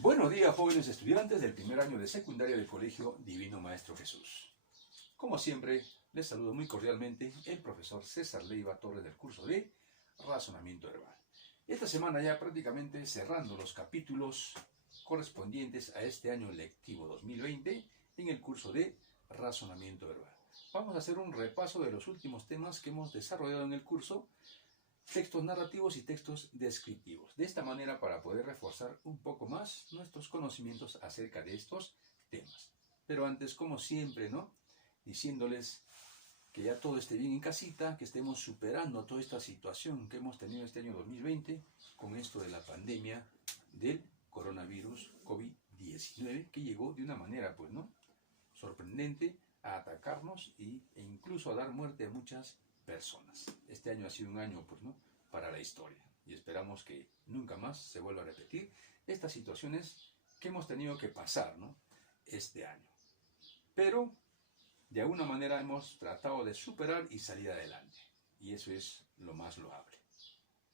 Buenos días, jóvenes estudiantes del primer año de secundaria del Colegio Divino Maestro Jesús. Como siempre, les saludo muy cordialmente el profesor César Leiva Torres del curso de Razonamiento Verbal. Esta semana ya prácticamente cerrando los capítulos correspondientes a este año lectivo 2020 en el curso de Razonamiento Verbal. Vamos a hacer un repaso de los últimos temas que hemos desarrollado en el curso, textos narrativos y textos descriptivos. De esta manera, para poder reforzar un poco más nuestros conocimientos acerca de estos temas. Pero antes, como siempre, diciéndoles que ya todo esté bien en casita, que estemos superando toda esta situación que hemos tenido este año 2020 con esto de la pandemia del coronavirus COVID-19, que llegó de una manera, sorprendente a atacarnos e incluso a dar muerte a muchas personas. Este año ha sido un año, para la historia, y esperamos que nunca más se vuelva a repetir estas situaciones que hemos tenido que pasar, este año. Pero de alguna manera hemos tratado de superar y salir adelante, y eso es lo más loable.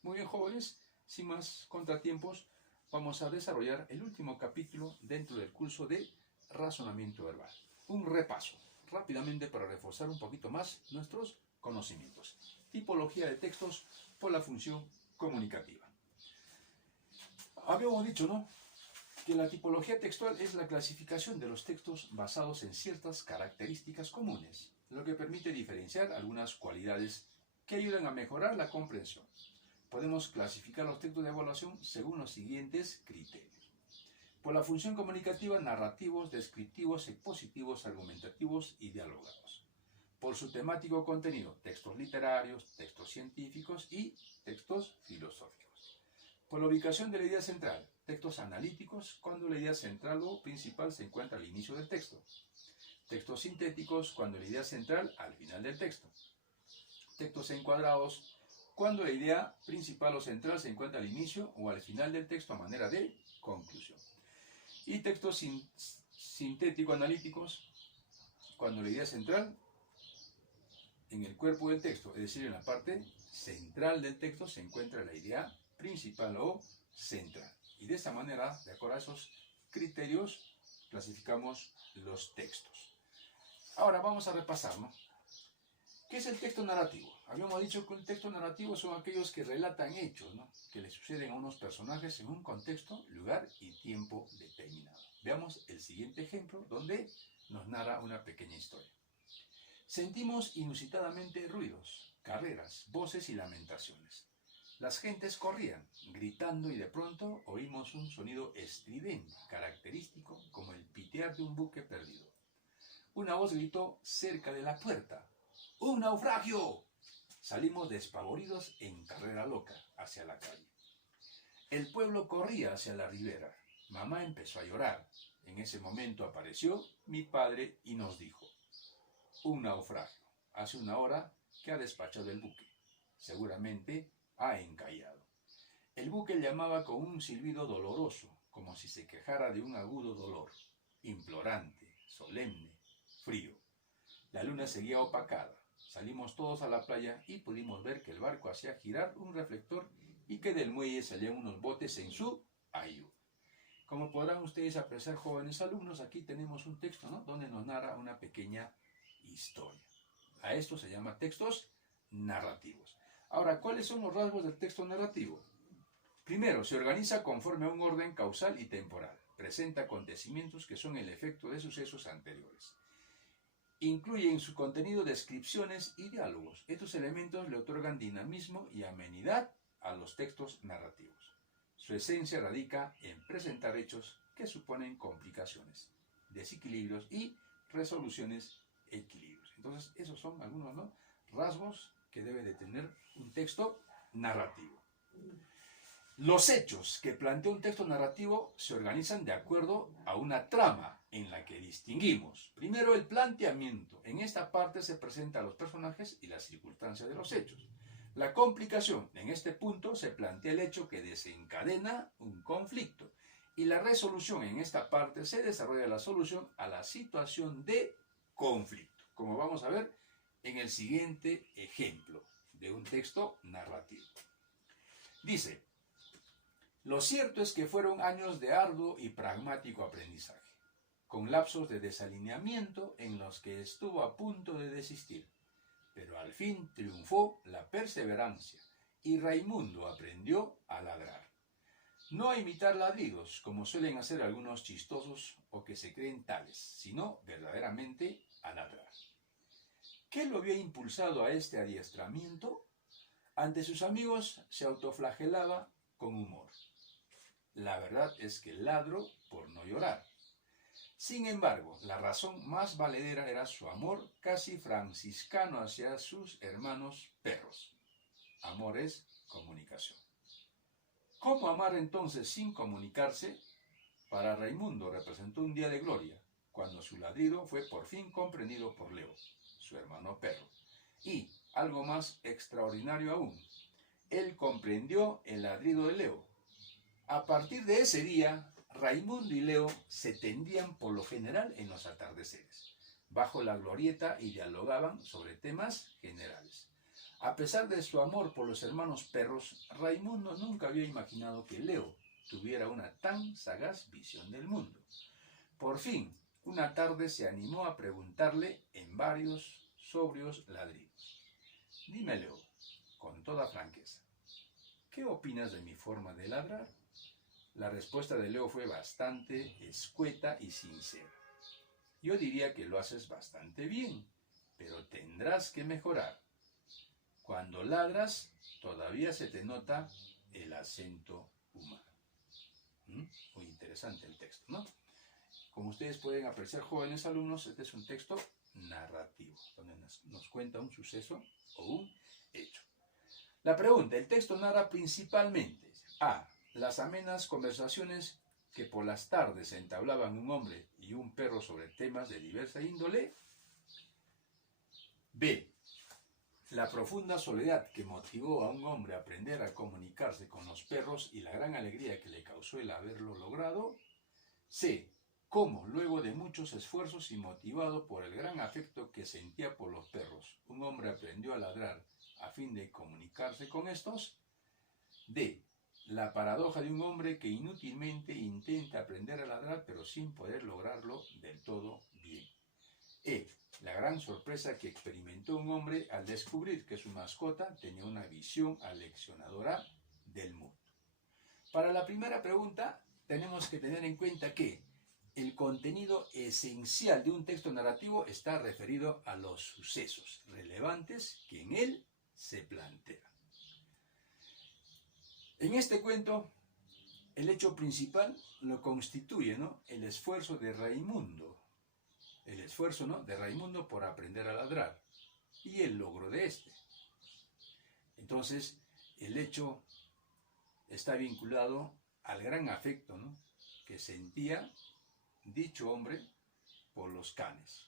Muy bien, jóvenes, sin más contratiempos, vamos a desarrollar el último capítulo dentro del curso de Razonamiento Verbal. Un repaso rápidamente para reforzar un poquito más nuestros conocimientos. Tipología de textos por la función comunicativa. Habíamos dicho, que la tipología textual es la clasificación de los textos basados en ciertas características comunes, lo que permite diferenciar algunas cualidades que ayudan a mejorar la comprensión. Podemos clasificar los textos de evaluación según los siguientes criterios. Por la función comunicativa, narrativos, descriptivos, expositivos, argumentativos y dialogados. Por su temático contenido, textos literarios, textos científicos y textos filosóficos. Por la ubicación de la idea central, textos analíticos, cuando la idea central o principal se encuentra al inicio del texto. Textos sintéticos, cuando la idea central al final del texto. Textos encuadrados, cuando la idea principal o central se encuentra al inicio o al final del texto a manera de conclusión. Y textos sintético-analíticos, cuando la idea central en el cuerpo del texto, es decir, en la parte central del texto, se encuentra la idea principal o central. Y de esta manera, de acuerdo a esos criterios, clasificamos los textos. Ahora vamos a repasar, ¿Qué es el texto narrativo? Habíamos dicho que el texto narrativo son aquellos que relatan hechos, que le suceden a unos personajes en un contexto, lugar y tiempo determinado. Veamos el siguiente ejemplo, donde nos narra una pequeña historia. Sentimos inusitadamente ruidos, carreras, voces y lamentaciones. Las gentes corrían, gritando, y de pronto oímos un sonido estridente, característico como el pitear de un buque perdido. Una voz gritó cerca de la puerta: ¡un naufragio! Salimos despavoridos en carrera loca hacia la calle. El pueblo corría hacia la ribera. Mamá empezó a llorar. En ese momento apareció mi padre y nos dijo: un naufragio. Hace una hora que ha despachado el buque. Seguramente ha encallado. El buque llamaba con un silbido doloroso, como si se quejara de un agudo dolor, implorante, solemne, frío. La luna seguía opacada. Salimos todos a la playa y pudimos ver que el barco hacía girar un reflector y que del muelle salían unos botes en su ayuda. Como podrán ustedes apreciar, jóvenes alumnos, aquí tenemos un texto, donde nos narra una pequeña historia. A esto se llama textos narrativos. Ahora, ¿cuáles son los rasgos del texto narrativo? Primero, se organiza conforme a un orden causal y temporal. Presenta acontecimientos que son el efecto de sucesos anteriores. Incluye en su contenido descripciones y diálogos. Estos elementos le otorgan dinamismo y amenidad a los textos narrativos. Su esencia radica en presentar hechos que suponen complicaciones, desequilibrios y resoluciones equilibrios. Entonces, esos son algunos rasgos que debe de tener un texto narrativo. Los hechos que plantea un texto narrativo se organizan de acuerdo a una trama en la que distinguimos. Primero, el planteamiento. En esta parte se presentan los personajes y las circunstancias de los hechos. La complicación. En este punto se plantea el hecho que desencadena un conflicto. Y la resolución. En esta parte se desarrolla la solución a la situación de conflicto, como vamos a ver en el siguiente ejemplo de un texto narrativo. Dice: Lo cierto es que fueron años de arduo y pragmático aprendizaje, con lapsos de desalineamiento en los que estuvo a punto de desistir. Pero al fin triunfó la perseverancia y Raimundo aprendió a ladrar. No a imitar ladridos, como suelen hacer algunos chistosos o que se creen tales, sino verdaderamente a ladrar. ¿Qué lo había impulsado a este adiestramiento? Ante sus amigos se autoflagelaba con humor. La verdad es que ladro por no llorar. Sin embargo, la razón más valedera era su amor casi franciscano hacia sus hermanos perros. Amor es comunicación. ¿Cómo amar entonces sin comunicarse? Para Raimundo representó un día de gloria, cuando su ladrido fue por fin comprendido por Leo, su hermano perro. Y, algo más extraordinario aún, él comprendió el ladrido de Leo. A partir de ese día, Raimundo y Leo se tendían por lo general en los atardeceres, bajo la glorieta, y dialogaban sobre temas generales. A pesar de su amor por los hermanos perros, Raimundo nunca había imaginado que Leo tuviera una tan sagaz visión del mundo. Por fin, una tarde se animó a preguntarle en varios sobrios ladridos. Dime, Leo, con toda franqueza, ¿qué opinas de mi forma de ladrar? La respuesta de Leo fue bastante escueta y sincera. Yo diría que lo haces bastante bien, pero tendrás que mejorar. Cuando ladras, todavía se te nota el acento humano. Muy interesante el texto, ¿no? Como ustedes pueden apreciar, jóvenes alumnos, este es un texto narrativo, donde nos cuenta un suceso o un hecho. La pregunta: el texto narra principalmente a. Las amenas conversaciones que por las tardes entablaban un hombre y un perro sobre temas de diversa índole. B. La profunda soledad que motivó a un hombre a aprender a comunicarse con los perros y la gran alegría que le causó el haberlo logrado. C. Cómo, luego de muchos esfuerzos y motivado por el gran afecto que sentía por los perros, un hombre aprendió a ladrar a fin de comunicarse con estos. D. La paradoja de un hombre que inútilmente intenta aprender a ladrar pero sin poder lograrlo del todo bien. E. La gran sorpresa que experimentó un hombre al descubrir que su mascota tenía una visión aleccionadora del mundo. Para la primera pregunta tenemos que tener en cuenta que el contenido esencial de un texto narrativo está referido a los sucesos relevantes que en él se plantean. En este cuento, el hecho principal lo constituye, el esfuerzo de Raimundo. El esfuerzo, de Raimundo por aprender a ladrar y el logro de este. Entonces, el hecho está vinculado al gran afecto, que sentía dicho hombre por los canes,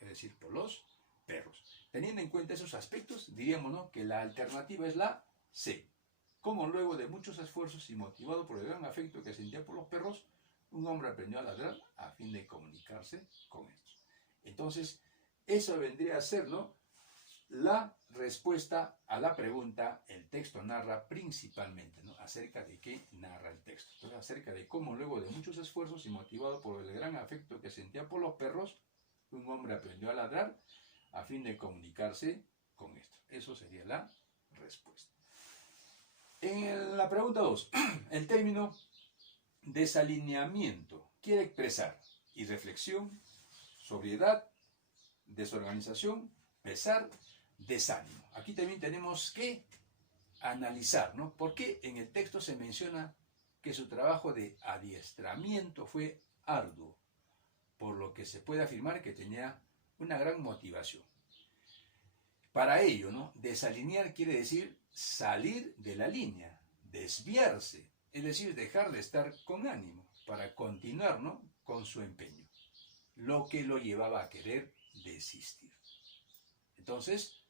es decir, por los perros. Teniendo en cuenta esos aspectos, diríamos, que la alternativa es la C. Como luego de muchos esfuerzos y motivado por el gran afecto que sentía por los perros, un hombre aprendió a ladrar a fin de comunicarse con estos. Entonces, eso vendría a ser, la respuesta a la pregunta. El texto narra principalmente, acerca de qué narra el texto. Entonces, acerca de cómo luego de muchos esfuerzos y motivado por el gran afecto que sentía por los perros, un hombre aprendió a ladrar a fin de comunicarse con esto. Eso sería la respuesta. En la pregunta 2, el término desalineamiento quiere expresar irreflexión, sobriedad, desorganización, pesar, desánimo. Aquí también tenemos que analizar, ¿Por qué en el texto se menciona que su trabajo de adiestramiento fue arduo? Por lo que se puede afirmar que tenía una gran motivación. Para ello, desalinear quiere decir salir de la línea, desviarse, es decir, dejar de estar con ánimo para continuar, con su empeño, lo que lo llevaba a querer desistir. Entonces,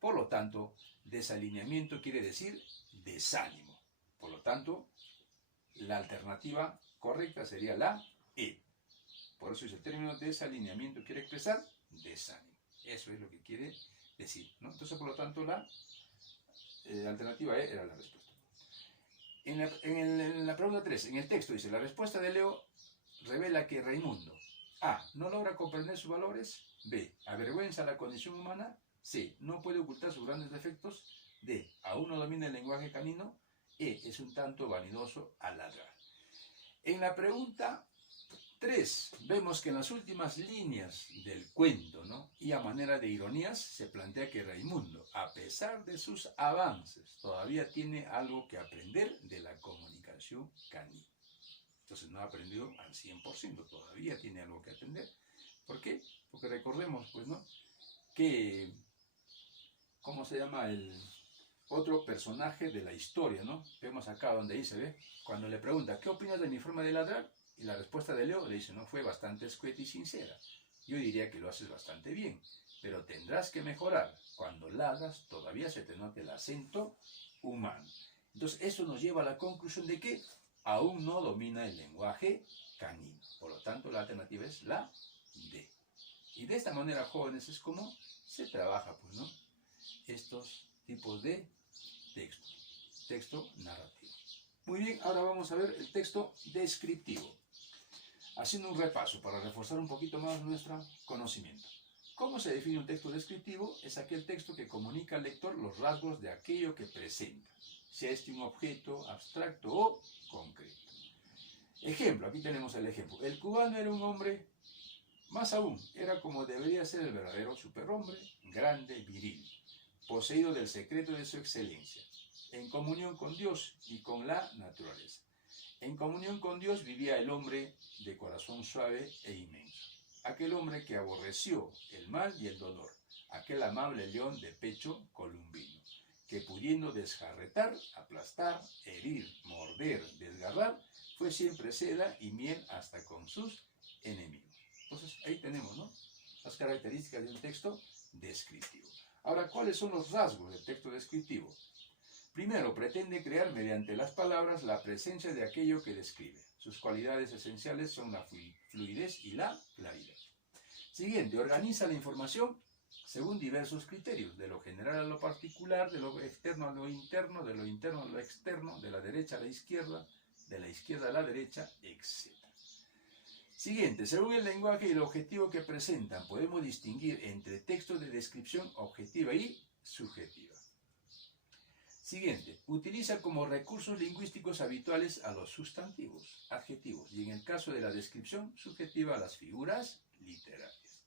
por lo tanto, desalineamiento quiere decir desánimo. Por lo tanto, la alternativa correcta sería la E. Por eso el término desalineamiento quiere expresar desánimo. Eso es lo que quiere decir, Entonces, por lo tanto, la alternativa E era la respuesta. En la pregunta 3, en el texto dice, la respuesta de Leo revela que Raimundo A. No logra comprender sus valores. B. Avergüenza la condición humana. C. No puede ocultar sus grandes defectos. D. Aún no domina el lenguaje canino. E. Es un tanto vanidoso al ladrar. En la pregunta 3, vemos que en las últimas líneas del cuento, ¿no?, y a manera de ironías, se plantea que Raimundo, a pesar de sus avances, todavía tiene algo que aprender de la comunicación canina. Entonces no ha aprendido al 100%, todavía tiene algo que aprender. ¿Por qué? Porque recordemos, pues, ¿no?, que, ¿cómo se llama el otro personaje de la historia, ¿no? Vemos acá donde dice, ¿ve? Cuando le pregunta, ¿qué opinas de mi forma de ladrar? Y la respuesta de Leo le dice, no, fue bastante escueta y sincera. Yo diría que lo haces bastante bien, pero tendrás que mejorar. Cuando ladras, todavía se te nota el acento humano. Entonces, eso nos lleva a la conclusión de que aún no domina el lenguaje canino. Por lo tanto, la alternativa es la D. Y de esta manera, jóvenes, es como se trabaja, pues, ¿no?, estos tipos de texto narrativo. Muy bien, ahora vamos a ver el texto descriptivo. Haciendo un repaso para reforzar un poquito más nuestro conocimiento. ¿Cómo se define un texto descriptivo? Es aquel texto que comunica al lector los rasgos de aquello que presenta, sea este un objeto abstracto o concreto. Ejemplo, aquí tenemos el ejemplo. El cubano era un hombre, más aún, era como debería ser el verdadero superhombre, grande, viril, poseído del secreto de su excelencia, en comunión con Dios y con la naturaleza. En comunión con Dios vivía el hombre de corazón suave e inmenso, aquel hombre que aborreció el mal y el dolor, aquel amable león de pecho columbino, que pudiendo desjarretar, aplastar, herir, morder, desgarrar, fue siempre seda y miel hasta con sus enemigos. Entonces ahí tenemos, ¿no?, las características de un texto descriptivo. Ahora, ¿cuáles son los rasgos del texto descriptivo? Primero, pretende crear mediante las palabras la presencia de aquello que describe. Sus cualidades esenciales son la fluidez y la claridad. Siguiente, organiza la información según diversos criterios, de lo general a lo particular, de lo externo a lo interno, de lo interno a lo externo, de la derecha a la izquierda, de la izquierda a la derecha, etc. Siguiente, según el lenguaje y el objetivo que presentan, podemos distinguir entre textos de descripción objetiva y subjetiva. Siguiente, utiliza como recursos lingüísticos habituales a los sustantivos, adjetivos, y en el caso de la descripción subjetiva a las figuras literarias.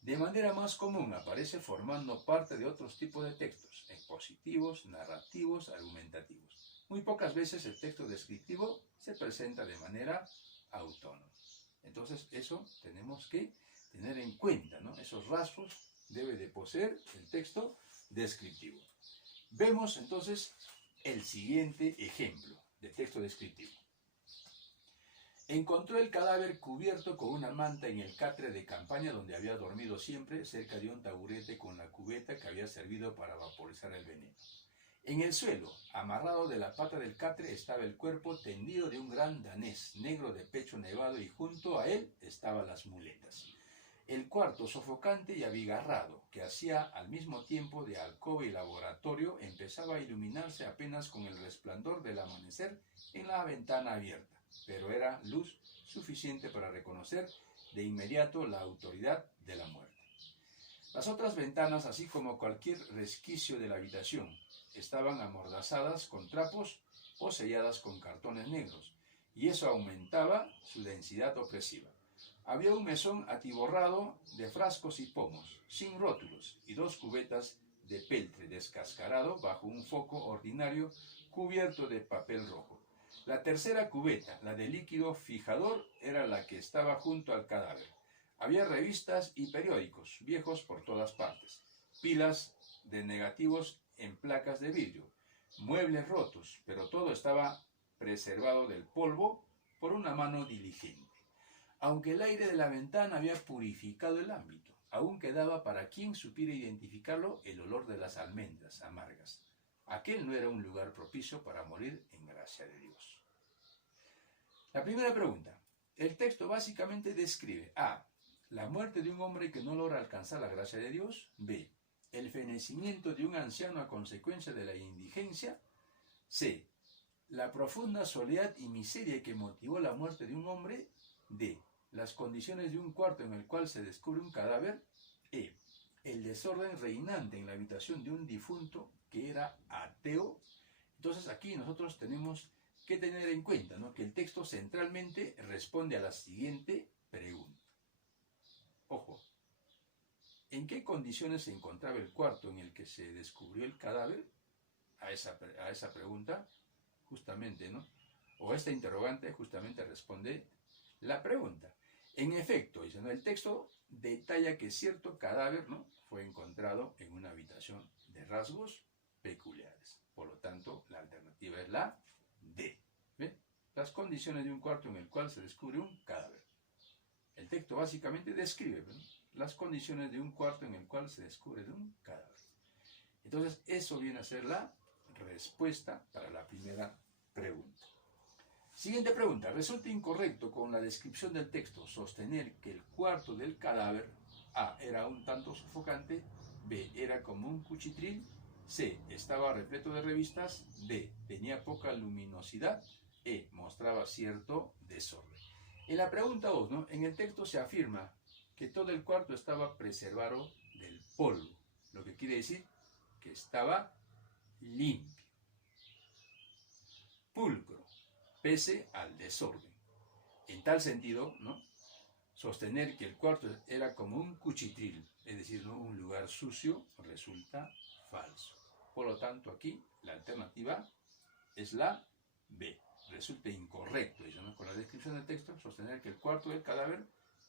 De manera más común aparece formando parte de otros tipos de textos, expositivos, narrativos, argumentativos. Muy pocas veces el texto descriptivo se presenta de manera autónoma. Entonces eso tenemos que tener en cuenta, ¿no? Esos rasgos debe de poseer el texto descriptivo. Vemos entonces el siguiente ejemplo de texto descriptivo. Encontró el cadáver cubierto con una manta en el catre de campaña donde había dormido siempre, cerca de un taburete con la cubeta que había servido para vaporizar el veneno. En el suelo, amarrado de la pata del catre, estaba el cuerpo tendido de un gran danés, negro de pecho nevado, y junto a él estaban las muletas. El cuarto, sofocante y abigarrado, que hacía al mismo tiempo de alcoba y laboratorio, empezaba a iluminarse apenas con el resplandor del amanecer en la ventana abierta, pero era luz suficiente para reconocer de inmediato la autoridad de la muerte. Las otras ventanas, así como cualquier resquicio de la habitación, estaban amordazadas con trapos o selladas con cartones negros, y eso aumentaba su densidad opresiva. Había un mesón atiborrado de frascos y pomos, sin rótulos, y 2 cubetas de peltre descascarado bajo un foco ordinario cubierto de papel rojo. La tercera cubeta, la de líquido fijador, era la que estaba junto al cadáver. Había revistas y periódicos viejos por todas partes, pilas de negativos en placas de vidrio, muebles rotos, pero todo estaba preservado del polvo por una mano diligente. Aunque el aire de la ventana había purificado el ámbito, aún quedaba para quien supiera identificarlo el olor de las almendras amargas. Aquel no era un lugar propicio para morir en gracia de Dios. La primera pregunta. El texto básicamente describe a. La muerte de un hombre que no logra alcanzar la gracia de Dios. B. El fenecimiento de un anciano a consecuencia de la indigencia. C. La profunda soledad y miseria que motivó la muerte de un hombre. D. Las condiciones de un cuarto en el cual se descubre un cadáver. E. El desorden reinante en la habitación de un difunto que era ateo. Entonces aquí nosotros tenemos que tener en cuenta, ¿no?, que el texto centralmente responde a la siguiente pregunta. Ojo, ¿en qué condiciones se encontraba el cuarto en el que se descubrió el cadáver? A esa pregunta, justamente, ¿no?, o a esta interrogante, justamente responde la pregunta. En efecto, dice, ¿no?, el texto detalla que cierto cadáver, ¿no?, fue encontrado en una habitación de rasgos peculiares. Por lo tanto, la alternativa es la D. ¿Ve? Las condiciones de un cuarto en el cual se descubre un cadáver. El texto básicamente describe, ¿no?, las condiciones de un cuarto en el cual se descubre un cadáver. Entonces, eso viene a ser la respuesta para la primera pregunta. Siguiente pregunta. Resulta incorrecto con la descripción del texto sostener que el cuarto del cadáver A. era un tanto sofocante, B. era como un cuchitril, C. estaba repleto de revistas, D. tenía poca luminosidad, E. mostraba cierto desorden. En la pregunta 2, ¿no?, en el texto se afirma que todo el cuarto estaba preservado del polvo, lo que quiere decir que estaba limpio, pulcro, pese al desorden. En tal sentido, ¿no?, sostener que el cuarto era como un cuchitril, es decir, ¿no?, un lugar sucio, resulta falso. Por lo tanto, aquí la alternativa es la B. Resulta incorrecto, ¿no?, con la descripción del texto, sostener que el cuarto del cadáver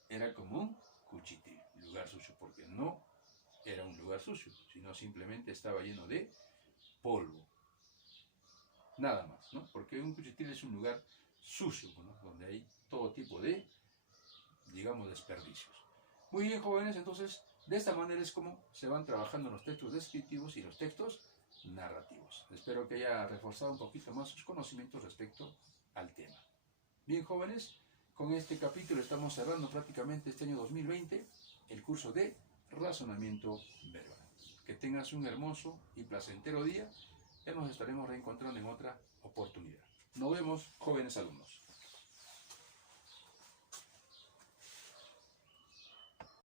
era como un cuchitril, lugar sucio, porque no era un lugar sucio, sino simplemente estaba lleno de polvo. Nada más, ¿no? Porque un cuchitril es un lugar sucio, ¿no?, donde hay todo tipo de, digamos, desperdicios. Muy bien, jóvenes, entonces, de esta manera es como se van trabajando los textos descriptivos y los textos narrativos. Espero que haya reforzado un poquito más sus conocimientos respecto al tema. Bien, jóvenes, con este capítulo estamos cerrando prácticamente este año 2020, el curso de razonamiento verbal. Que tengas un hermoso y placentero día. Ya nos estaremos reencontrando en otra oportunidad. Nos vemos, jóvenes alumnos.